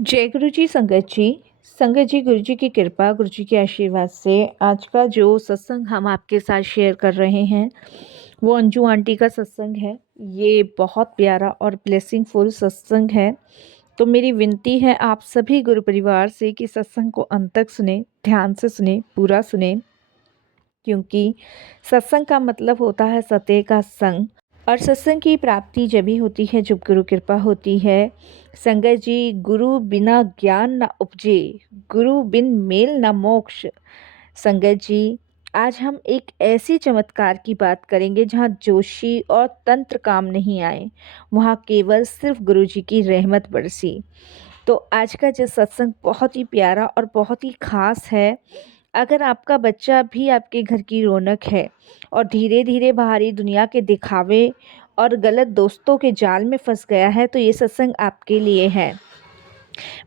जय गुरु जी, संगत जी। संगत जी, गुरु जी की कृपा, गुरु जी के आशीर्वाद से आज का जो सत्संग हम आपके साथ शेयर कर रहे हैं, वो अंजू आंटी का सत्संग है। ये बहुत प्यारा और ब्लेसिंगफुल सत्संग है। तो मेरी विनती है आप सभी गुरु परिवार से कि सत्संग को अंत तक सुने, ध्यान से सुने, पूरा सुने, क्योंकि सत्संग का मतलब होता है सत्य का संग। और सत्संग की प्राप्ति जब भी होती है जब गुरु कृपा होती है। संगत जी, गुरु बिना ज्ञान न उपजे, गुरु बिन मेल न मोक्ष। संगत जी, आज हम एक ऐसी चमत्कार की बात करेंगे जहाँ जोशी और तंत्र काम नहीं आए, वहाँ केवल सिर्फ गुरु जी की रहमत बरसी। तो आज का जो सत्संग बहुत ही प्यारा और बहुत ही खास है। अगर आपका बच्चा भी आपके घर की रौनक है और धीरे धीरे बाहरी दुनिया के दिखावे और गलत दोस्तों के जाल में फंस गया है, तो ये सत्संग आपके लिए है।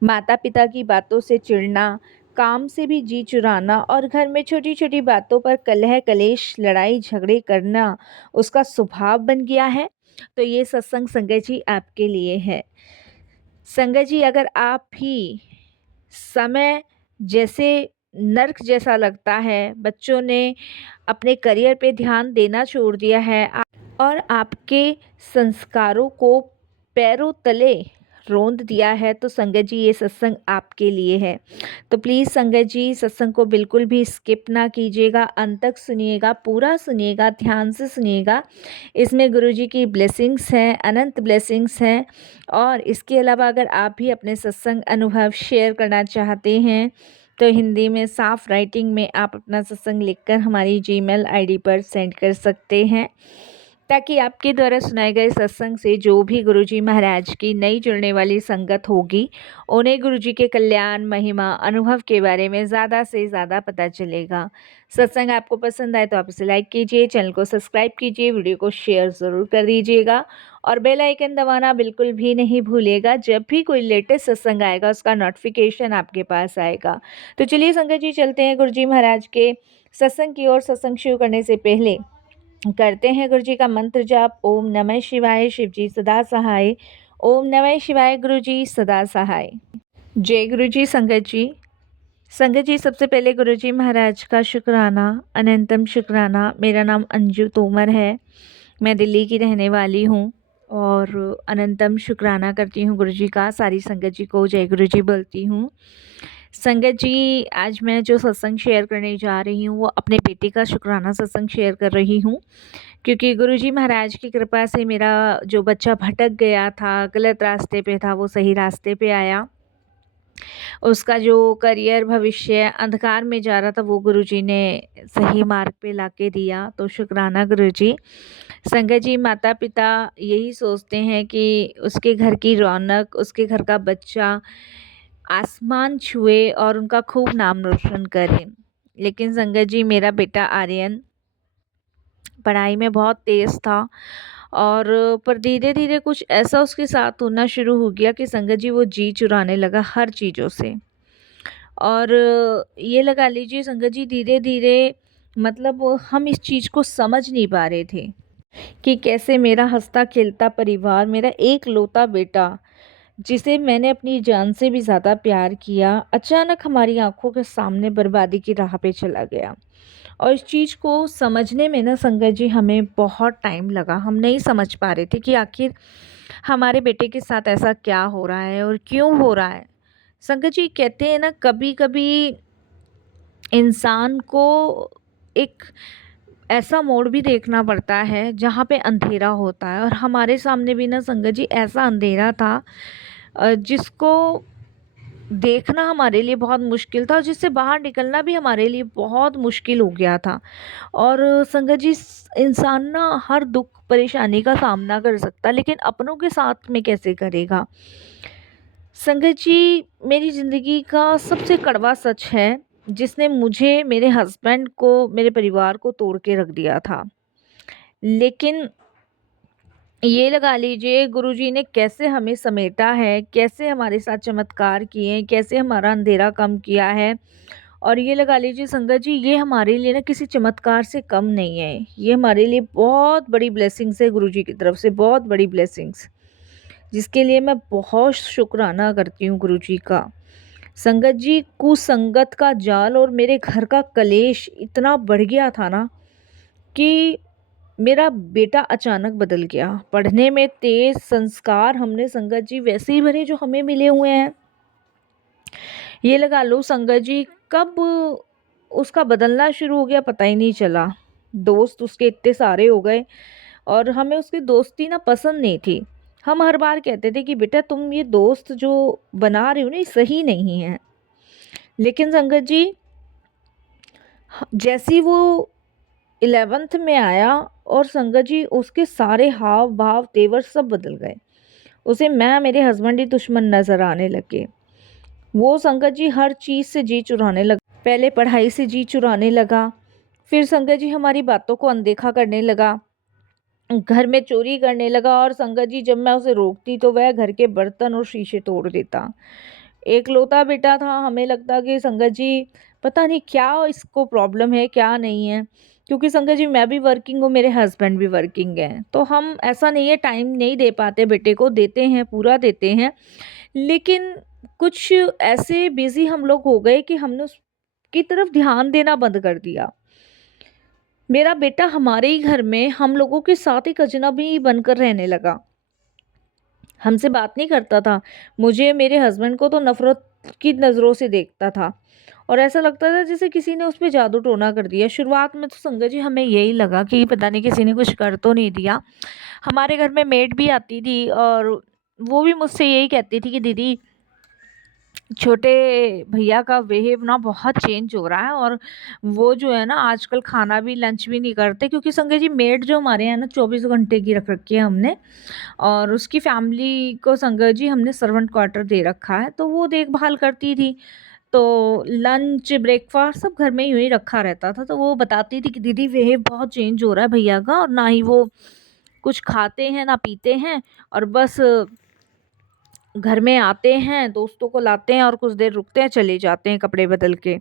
माता पिता की बातों से चिढ़ना, काम से भी जी चुराना और घर में छोटी छोटी बातों पर कलह कलेश लड़ाई झगड़े करना उसका स्वभाव बन गया है, तो ये सत्संग संगत जी आपके लिए है। संगत जी, अगर आप भी समय जैसे नर्क जैसा लगता है, बच्चों ने अपने करियर पे ध्यान देना छोड़ दिया है और आपके संस्कारों को पैरों तले रोंद दिया है, तो संगत जी ये सत्संग आपके लिए है। तो प्लीज़ संगत जी, सत्संग को बिल्कुल भी स्किप ना कीजिएगा, अंत तक सुनिएगा, पूरा सुनिएगा, ध्यान से सुनिएगा। इसमें गुरुजी की ब्लेसिंग्स हैं, अनंत ब्लेसिंग्स हैं। और इसके अलावा अगर आप भी अपने सत्संग अनुभव शेयर करना चाहते हैं, तो हिंदी में साफ राइटिंग में आप अपना सत्संग लिखकर हमारी जीमेल आईडी पर सेंड कर सकते हैं, ताकि आपके द्वारा सुनाए गए सत्संग से जो भी गुरुजी महाराज की नई जुड़ने वाली संगत होगी, उन्हें गुरुजी के कल्याण महिमा अनुभव के बारे में ज़्यादा से ज़्यादा पता चलेगा। सत्संग आपको पसंद आए तो आप इसे लाइक कीजिए, चैनल को सब्सक्राइब कीजिए, वीडियो को शेयर ज़रूर कर दीजिएगा और बेल आइकन दबाना बिल्कुल भी नहीं भूलिएगा। जब भी कोई लेटेस्ट सत्संग आएगा उसका नोटिफिकेशन आपके पास आएगा। तो चलिए संगत जी, चलते हैं गुरुजी महाराज के सत्संग की ओर। सत्संग शुरू करने से पहले करते हैं गुरु जी का मंत्र जाप। ओम नमः शिवाय, शिव जी सदा सहाय। ओम नमः शिवाय, गुरु जी सदा सहाय। जय गुरु जी। संगत जी, संगत जी, सबसे पहले गुरु जी महाराज का शुक्राना, अनंतम शुक्राना। मेरा नाम अंजू तोमर है, मैं दिल्ली की रहने वाली हूँ और अनंतम शुक्राना करती हूँ गुरु जी का। सारी संगत जी को जय गुरु जी बोलती हूँ। संगत जी, आज मैं जो सत्संग शेयर करने जा रही हूँ वो अपने बेटे का शुक्राना सत्संग शेयर कर रही हूँ, क्योंकि गुरुजी महाराज की कृपा से मेरा जो बच्चा भटक गया था, गलत रास्ते पे था, वो सही रास्ते पे आया। उसका जो करियर भविष्य अंधकार में जा रहा था, वो गुरुजी ने सही मार्ग पे लाके दिया। तो शुक्राना गुरुजी। संगत जी, माता पिता यही सोचते हैं कि उसके घर की रौनक, उसके घर का बच्चा आसमान छुए और उनका खूब नाम रोशन करे। लेकिन संगत जी, मेरा बेटा आर्यन पढ़ाई में बहुत तेज़ था और पर धीरे धीरे कुछ ऐसा उसके साथ होना शुरू हो गया कि संगत जी वो जी चुराने लगा हर चीज़ों से। और ये लगा लीजिए संगत जी, धीरे धीरे मतलब हम इस चीज़ को समझ नहीं पा रहे थे कि कैसे मेरा हंसता खेलता परिवार, मेरा एक लौता बेटा जिसे मैंने अपनी जान से भी ज़्यादा प्यार किया, अचानक हमारी आंखों के सामने बर्बादी की राह पे चला गया। और इस चीज़ को समझने में ना संगत जी हमें बहुत टाइम लगा। हम नहीं समझ पा रहे थे कि आखिर हमारे बेटे के साथ ऐसा क्या हो रहा है और क्यों हो रहा है। संगत जी, कहते हैं ना, कभी कभी इंसान को एक ऐसा मोड़ भी देखना पड़ता है जहाँ पे अंधेरा होता है, और हमारे सामने भी ना संगत जी ऐसा अंधेरा था जिसको देखना हमारे लिए बहुत मुश्किल था और जिससे बाहर निकलना भी हमारे लिए बहुत मुश्किल हो गया था। और संगत जी, इंसान ना हर दुख परेशानी का सामना कर सकता, लेकिन अपनों के साथ में कैसे करेगा। संगत जी, मेरी ज़िंदगी का सबसे कड़वा सच है जिसने मुझे, मेरे हस्बैंड को, मेरे परिवार को तोड़ के रख दिया था। लेकिन ये लगा लीजिए गुरुजी ने कैसे हमें समेटा है, कैसे हमारे साथ चमत्कार किए हैं, कैसे हमारा अंधेरा कम किया है। और ये लगा लीजिए संगत जी, ये हमारे लिए ना किसी चमत्कार से कम नहीं है, ये हमारे लिए बहुत बड़ी ब्लेसिंग्स है गुरुजी की तरफ से, बहुत बड़ी ब्लेसिंग्स। जिसके लिए मैं बहुत शुक्राना करती हूँ गुरुजी का। संगत जी, कुसंगत का जाल और मेरे घर का कलेश इतना बढ़ गया था ना कि मेरा बेटा अचानक बदल गया। पढ़ने में तेज, संस्कार हमने संगत जी वैसे ही भरे जो हमें मिले हुए हैं। ये लगा लो संगत जी, कब उसका बदलना शुरू हो गया पता ही नहीं चला। दोस्त उसके इतने सारे हो गए और हमें उसकी दोस्ती ना पसंद नहीं थी। हम हर बार कहते थे कि बेटा तुम ये दोस्त जो बना रहे हो ना, ये सही नहीं है। लेकिन संगत जी, जैसी वो 11th में आया और संगत जी उसके सारे हाव भाव तेवर सब बदल गए। उसे मैं मेरे हस्बैंड ही दुश्मन नजर आने लगे। वो संगत जी हर चीज से जी चुराने लगा। पहले पढ़ाई से जी चुराने लगा, फिर संगत जी हमारी बातों को अनदेखा करने लगा, घर में चोरी करने लगा। और संगत जी जब मैं उसे रोकती तो वह घर के बर्तन और शीशे तोड़ देता। एकलौता बेटा था, हमें लगता कि संगत जी पता नहीं क्या इसको प्रॉब्लम है क्या नहीं है। क्योंकि संगत जी मैं भी वर्किंग हूँ, मेरे हस्बैंड भी वर्किंग हैं, तो हम ऐसा नहीं है टाइम नहीं दे पाते बेटे को, देते हैं पूरा देते हैं। लेकिन कुछ ऐसे बिजी हम लोग हो गए कि हमने उसकी तरफ ध्यान देना बंद कर दिया। मेरा बेटा हमारे ही घर में हम लोगों के साथ एक अजनबी बनकर रहने लगा। हमसे बात नहीं करता था। मुझे, मेरे हस्बैंड को तो नफ़रत की नज़रों से देखता था और ऐसा लगता था जैसे किसी ने उस पे जादू टोना कर दिया। शुरुआत में तो संगत जी हमें यही लगा कि पता नहीं किसी ने कुछ कर तो नहीं दिया। हमारे घर में मेड भी आती थी और वो भी मुझसे यही कहती थी कि दीदी, छोटे भैया का बिहेव ना बहुत चेंज हो रहा है और वो जो है ना आजकल खाना भी लंच भी नहीं करते। क्योंकि संगत जी मेड जो हमारे यहाँ ना 24 घंटे की रख रखी है हमने, और उसकी फैमिली को संगत जी हमने सर्वेंट क्वार्टर दे रखा है, तो वो देखभाल करती थी। तो लंच ब्रेकफास्ट सब घर में ही रखा रहता था। तो वो बताती थी कि दीदी बिहेव बहुत चेंज हो रहा है भैया का, और ना ही वो कुछ खाते हैं ना पीते हैं, और बस घर में आते हैं, दोस्तों को लाते हैं और कुछ देर रुकते हैं, चले जाते हैं कपड़े बदल के।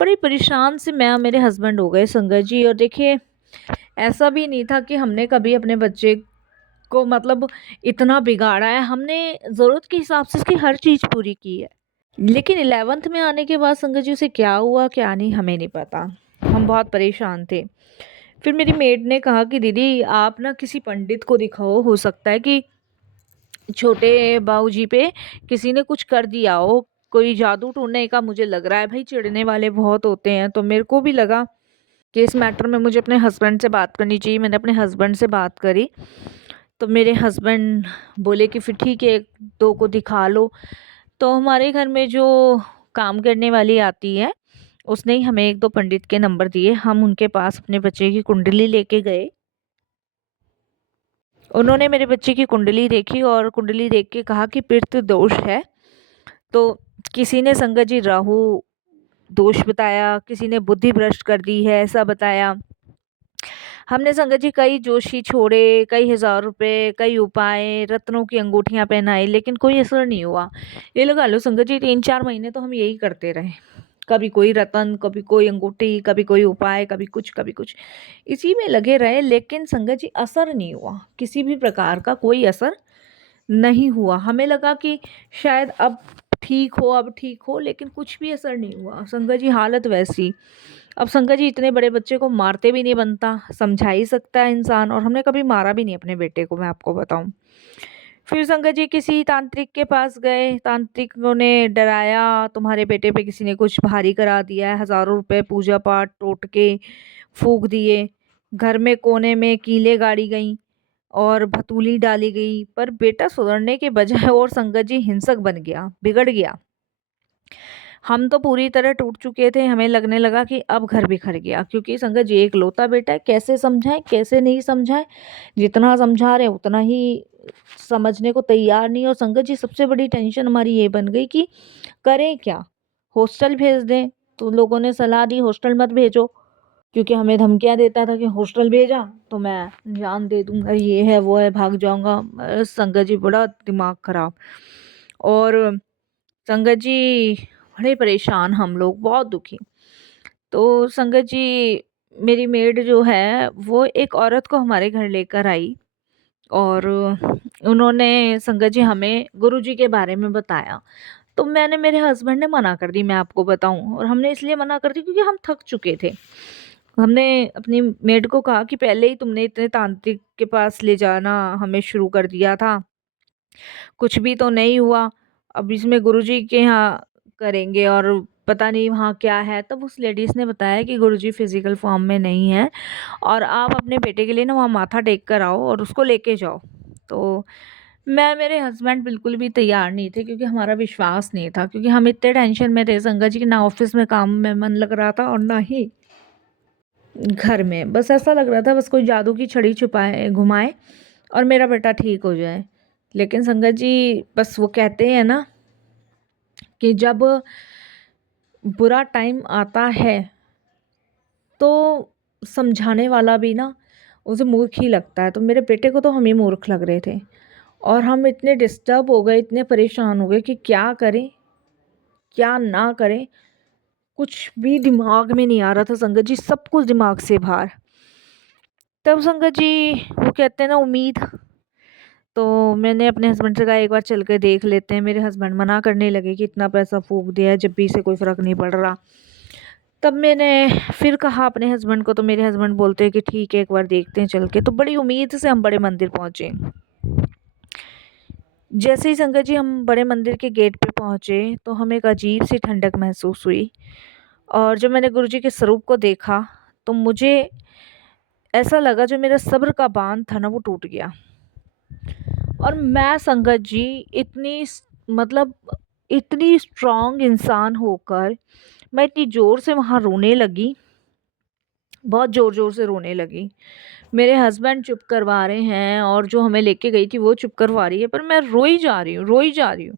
बड़ी परेशान से मैं और मेरे हस्बैंड हो गए संगत जी। और देखिए, ऐसा भी नहीं था कि हमने कभी अपने बच्चे को मतलब इतना बिगाड़ा है। हमने ज़रूरत के हिसाब से उसकी हर चीज़ पूरी की है। लेकिन 11th में आने के बाद संगत जी उसे क्या हुआ क्या नहीं हमें नहीं पता। हम बहुत परेशान थे। फिर मेरी मेड ने कहा कि दीदी आप ना किसी पंडित को दिखाओ, हो सकता है कि छोटे बाबूजी पे किसी ने कुछ कर दिया हो, कोई जादू टोने का मुझे लग रहा है। भाई चिढ़ने वाले बहुत होते हैं, तो मेरे को भी लगा कि इस मैटर में मुझे अपने हस्बैंड से बात करनी चाहिए। मैंने अपने हस्बैंड से बात करी, तो मेरे हस्बैंड बोले कि फिर ठीक है, 1-2 को दिखा लो। तो हमारे घर में जो काम करने वाली आती है, उसने ही हमें 1-2 पंडित के नंबर दिए। हम उनके पास अपने बच्चे की कुंडली लेके गए। उन्होंने मेरे बच्चे की कुंडली देखी और कुंडली देख के कहा कि पितृ दोष है। तो किसी ने संगत जी राहु दोष बताया, किसी ने बुद्धि भ्रष्ट कर दी है ऐसा बताया। हमने संगत जी कई जोशी छोड़े, कई हज़ार रुपए, कई उपाय, रत्नों की अंगूठियां पहनाई, लेकिन कोई असर नहीं हुआ। ये लगा लो संगत जी 3-4 महीने तो हम यही करते रहे। कभी कोई रतन, कभी कोई अंगूठी, कभी कोई उपाय, कभी कुछ कभी कुछ, इसी में लगे रहे। लेकिन संगत जी असर नहीं हुआ, किसी भी प्रकार का कोई असर नहीं हुआ। हमें लगा कि शायद अब ठीक हो, लेकिन कुछ भी असर नहीं हुआ। संगत जी हालत वैसी। अब संगत जी इतने बड़े बच्चे को मारते भी नहीं बनता, समझा ही सकता है इंसान, और हमने कभी मारा भी नहीं अपने बेटे को, मैं आपको बताऊं। फिर संगत जी किसी तांत्रिक के पास गए, तांत्रिकों ने डराया, तुम्हारे बेटे पे किसी ने कुछ भारी करा दिया है, हज़ारों रुपए पूजा पाठ टोटके फूक दिए, घर में कोने में कीलें गाड़ी गईं और भतूली डाली गई। पर बेटा सुधरने के बजाय और संगत जी हिंसक बन गया, बिगड़ गया। हम तो पूरी तरह टूट चुके थे, हमें लगने लगा कि अब घर बिखर गया। क्योंकि संगत जी इकलौता बेटा है, कैसे समझाएं कैसे नहीं समझाएं। जितना समझा रहे उतना ही समझने को तैयार नहीं। और संगत जी सबसे बड़ी टेंशन हमारी ये बन गई कि करें क्या, हॉस्टल भेज दें। तो लोगों ने सलाह दी हॉस्टल मत भेजो, क्योंकि हमें धमकियां देता था कि हॉस्टल भेजा तो मैं जान दे दूंगा, ये है वो है, भाग जाऊंगा। संगत जी बड़ा दिमाग खराब। और संगत जी बड़े परेशान, हम लोग बहुत दुखी। तो संगत जी मेरी मेड जो है वो एक औरत को हमारे घर लेकर आई, और उन्होंने संगत जी हमें गुरुजी के बारे में बताया। तो मैंने मेरे हस्बैंड ने मना कर दी, मैं आपको बताऊँ, और हमने इसलिए मना कर दी क्योंकि हम थक चुके थे। हमने अपनी मेड को कहा कि पहले ही तुमने इतने तांत्रिक के पास ले जाना हमें शुरू कर दिया था, कुछ भी तो नहीं हुआ, अब इसमें गुरुजी के यहाँ करेंगे और पता नहीं वहाँ क्या है। तब उस लेडीज़ ने बताया कि गुरुजी फिज़िकल फॉर्म में नहीं है और आप अपने बेटे के लिए ना वहाँ माथा टेक कर आओ और उसको लेके जाओ। तो मैं, मेरे हस्बैंड बिल्कुल भी तैयार नहीं थे क्योंकि हमारा विश्वास नहीं था, क्योंकि हम इतने टेंशन में थे संगत जी कि ना ऑफ़िस में काम में मन लग रहा था और ना ही घर में। बस ऐसा लग रहा था बस कोई जादू की छड़ी छुपाए घुमाए और मेरा बेटा ठीक हो जाए। लेकिन संगत जी, बस वो कहते हैं ना कि जब बुरा टाइम आता है तो समझाने वाला भी ना उसे मूर्ख ही लगता है। तो मेरे बेटे को तो हम ही मूर्ख लग रहे थे और हम इतने डिस्टर्ब हो गए, इतने परेशान हो गए कि क्या करें, क्या ना करें, कुछ भी दिमाग में नहीं आ रहा था संगत जी, सब कुछ दिमाग से बाहर। तब संगत जी वो कहते हैं ना उम्मीद, तो मैंने अपने हस्बैंड से कहा एक बार चल के देख लेते हैं। मेरे हस्बैंड मना करने लगे कि इतना पैसा फूँक दिया है, जब भी से कोई फ़र्क नहीं पड़ रहा। तब मैंने फिर कहा अपने हस्बैंड को, तो मेरे हस्बैंड बोलते हैं कि ठीक है एक बार देखते हैं चल के। तो बड़ी उम्मीद से हम बड़े मंदिर पहुँचे। जैसे ही संगत जी हम बड़े मंदिर के गेट पे पहुँचे तो हमें एक अजीब सी ठंडक महसूस हुई और जब मैंने गुरुजी के स्वरूप को देखा तो मुझे ऐसा लगा जो मेरा सब्र का बांध था ना वो टूट गया। और मैं संगत जी मतलब इतनी स्ट्रॉन्ग इंसान होकर मैं इतनी ज़ोर से वहाँ रोने लगी, बहुत ज़ोर-ज़ोर से रोने लगी। मेरे हस्बैंड चुप करवा रहे हैं और जो हमें लेके गई थी वो चुप करवा रही है, पर मैं रोई जा रही हूँ, रोई जा रही हूँ।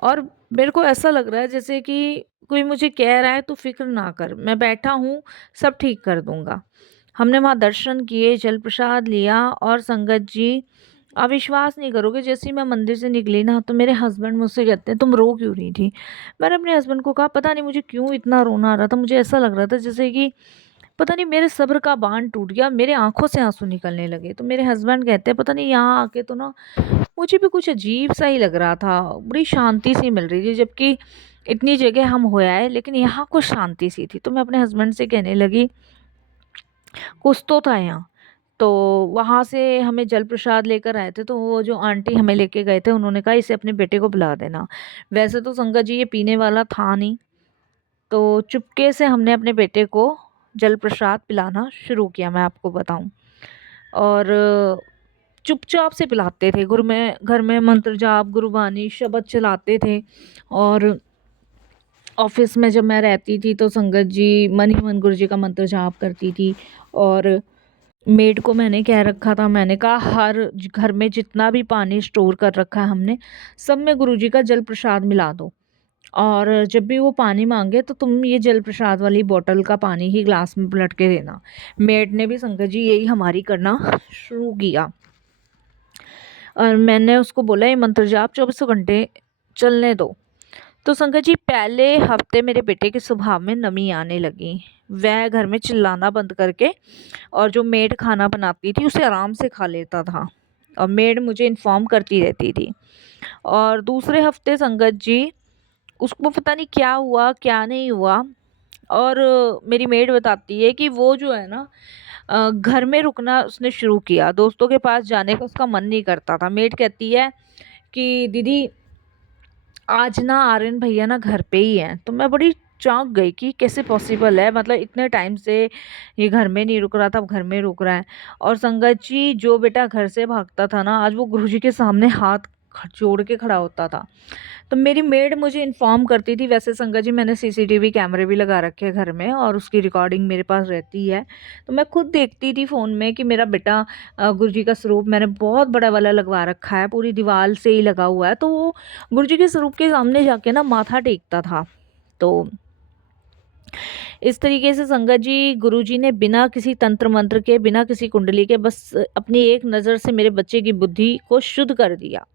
और मेरे को ऐसा लग रहा है जैसे कि कोई मुझे कह रहा है तू फ़िक्र ना कर, मैं बैठा हूँ, सब ठीक कर दूँगा। हमने वहाँ दर्शन किए, जल प्रसाद लिया और संगत जी, आप विश्वास नहीं करोगे, जैसे ही मैं मंदिर से निकली ना तो मेरे हस्बैंड मुझसे कहते हैं तुम रो क्यों रही थी? मैंने अपने हस्बैंड को कहा पता नहीं मुझे क्यों इतना रोना आ रहा था, मुझे ऐसा लग रहा था जैसे कि पता नहीं मेरे सब्र का बाँध टूट गया, मेरे आँखों से आँसू निकलने लगे। तो मेरे हस्बैंड कहते हैं पता नहीं यहाँ आके तो ना मुझे भी कुछ अजीब-सा ही लग रहा था, बड़ी शांति-सी मिल रही थी, जबकि इतनी जगह हम हो आए लेकिन यहाँ कुछ शांति-सी थी। तो मैं अपने हस्बैंड से कहने लगी कुछ तो था यहाँ। तो वहाँ से हमें जल प्रसाद लेकर आए थे, तो वो जो आंटी हमें लेके गए थे उन्होंने कहा इसे अपने बेटे को पिला देना। वैसे तो संगत जी ये पीने वाला था नहीं, तो चुपके से हमने अपने बेटे को जल प्रसाद पिलाना शुरू किया, मैं आपको बताऊँ। और चुपचाप से पिलाते थे, घर में मंत्र जाप, गुरबानी, शब्द चलाते थे। और ऑफ़िस में जब मैं रहती थी तो संगत जी मन ही मन गुरु जी का मंत्र जाप करती थी। और मेड को मैंने कह रखा था, मैंने कहा हर घर में जितना भी पानी स्टोर कर रखा है हमने, सब में गुरुजी का जल प्रसाद मिला दो और जब भी वो पानी मांगे तो तुम ये जल प्रसाद वाली बोतल का पानी ही ग्लास में पलट के देना। मेड ने भी संगत जी यही हमारी करना शुरू किया और मैंने उसको बोला ये मंत्र जाप 24 घंटे चलने दो। तो संगत जी पहले हफ्ते मेरे बेटे के स्वभाव में नमी आने लगी। वह घर में चिल्लाना बंद करके और जो मेड खाना बनाती थी उसे आराम से खा लेता था और मेड मुझे इन्फॉर्म करती रहती थी। और दूसरे हफ्ते संगत जी उसको पता नहीं क्या हुआ क्या नहीं हुआ। और मेरी मेड बताती है कि वो जो है ना घर में रुकना उसने शुरू किया, दोस्तों के पास जाने का उसका मन नहीं करता था। मेड कहती है कि दीदी आज ना आर्यन भैया ना घर पे ही हैं। तो मैं बड़ी चौंक गई कि कैसे पॉसिबल है, मतलब इतने टाइम से ये घर में नहीं रुक रहा था, अब घर में रुक रहा है। और संगत जी जो बेटा घर से भागता था ना आज वो गुरुजी के सामने हाथ जोड़ के खड़ा होता था। तो मेरी मेड मुझे इन्फॉर्म करती थी। वैसे संगत जी मैंने सीसीटीवी कैमरे भी लगा रखे हैं घर में और उसकी रिकॉर्डिंग मेरे पास रहती है। तो मैं खुद देखती थी फ़ोन में कि मेरा बेटा गुरुजी का स्वरूप मैंने बहुत बड़ा वाला लगवा रखा है, पूरी दीवार से ही लगा हुआ है, तो वो गुरुजी के स्वरूप के सामने जाके ना माथा टेकता था। तो इस तरीके से संगत जी गुरुजी ने बिना किसी तंत्र मंत्र के, बिना किसी कुंडली के, बस अपनी एक नज़र से मेरे बच्चे की बुद्धि को शुद्ध कर दिया।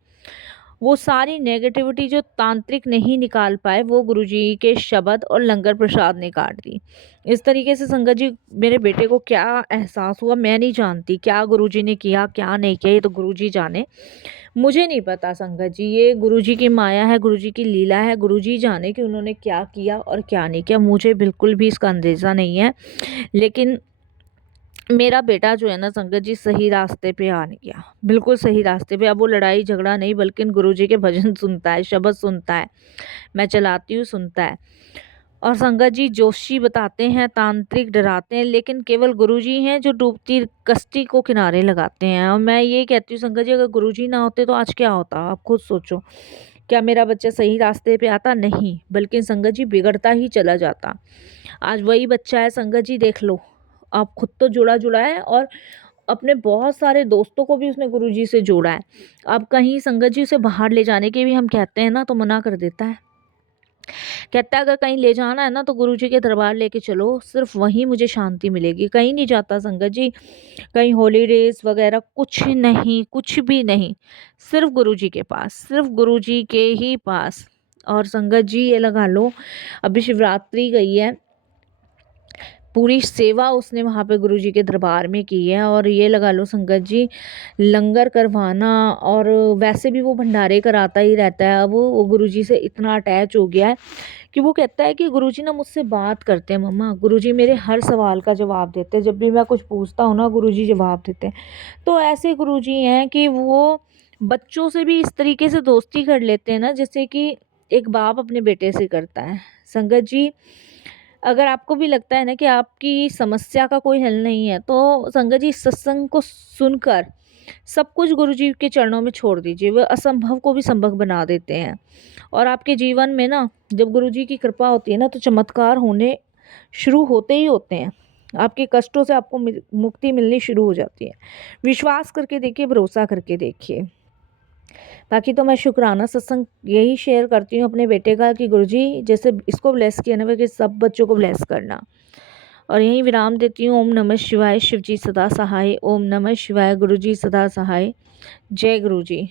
वो सारी नेगेटिविटी जो तांत्रिक नहीं निकाल पाए वो गुरुजी के शब्द और लंगर प्रसाद ने काट दी। इस तरीके से संगत जी मेरे बेटे को क्या एहसास हुआ मैं नहीं जानती, क्या गुरुजी ने किया क्या नहीं किया ये तो गुरुजी जाने, मुझे नहीं पता संगत जी। ये गुरुजी की माया है, गुरुजी की लीला है, गुरुजी जाने कि उन्होंने क्या किया और क्या नहीं किया, मुझे बिल्कुल भी इसका अंदेशा नहीं है। लेकिन मेरा बेटा जो है ना संगत जी सही रास्ते पे आ गया, बिल्कुल सही रास्ते पे। अब वो लड़ाई झगड़ा नहीं बल्कि गुरुजी के भजन सुनता है, शब्द सुनता है, मैं चलाती हूँ सुनता है। और संगत जी जोशी बताते हैं, तांत्रिक डराते हैं, लेकिन केवल गुरुजी हैं जो डूबती कश्ती को किनारे लगाते हैं। और मैं ये कहती हूँ संगत जी अगर गुरुजी ना होते तो आज क्या होता, आप खुद सोचो। क्या मेरा बच्चा सही रास्ते पे आता? नहीं, बल्कि संगत जी बिगड़ता ही चला जाता। आज वही बच्चा है संगत जी, देख लो आप, खुद तो जुड़ा जुड़ा है और अपने बहुत सारे दोस्तों को भी उसने गुरुजी से जोड़ा है। अब कहीं संगत जी उसे बाहर ले जाने के भी हम कहते हैं ना तो मना कर देता है। कहता है अगर कहीं ले जाना है ना तो गुरुजी के दरबार लेके चलो, सिर्फ वहीं मुझे शांति मिलेगी। कहीं नहीं जाता संगत जी, कहीं हॉलीडेज वगैरह कुछ नहीं, कुछ भी नहीं, सिर्फ गुरुजी के पास, सिर्फ गुरुजी के ही पास। और संगत जी ये लगा लो अभी शिवरात्रि गई है, पूरी सेवा उसने वहाँ पे गुरुजी के दरबार में की है। और ये लगा लो संगत जी लंगर करवाना, और वैसे भी वो भंडारे कराता ही रहता है। अब वो गुरुजी से इतना अटैच हो गया है कि वो कहता है कि गुरुजी ना मुझसे बात करते हैं मम्मा, गुरुजी मेरे हर सवाल का जवाब देते हैं, जब भी मैं कुछ पूछता हूँ ना गुरुजी जवाब देते हैं। तो ऐसे गुरुजी हैं कि वो बच्चों से भी इस तरीके से दोस्ती कर लेते हैं ना जैसे कि एक बाप अपने बेटे से करता है। संगत जी अगर आपको भी लगता है ना कि आपकी समस्या का कोई हल नहीं है तो संगत जी इस सत्संग को सुनकर सब कुछ गुरुजी के चरणों में छोड़ दीजिए, वे असंभव को भी संभव बना देते हैं। और आपके जीवन में ना जब गुरुजी की कृपा होती है ना तो चमत्कार होने शुरू होते ही होते हैं। आपके कष्टों से आपको मुक्ति मिलनी शुरू हो जाती है। विश्वास करके देखिए, भरोसा करके देखिए। बाकी तो मैं शुक्राना सत्संग यही शेयर करती हूँ अपने बेटे का कि गुरुजी जैसे इसको ब्लेस किया ना वैसे सब बच्चों को ब्लेस करना। और यहीं विराम देती हूँ। ओम नमः शिवाय, शिवजी सदा सहाय। ओम नमः शिवाय, गुरुजी सदा सहाय। जय गुरुजी।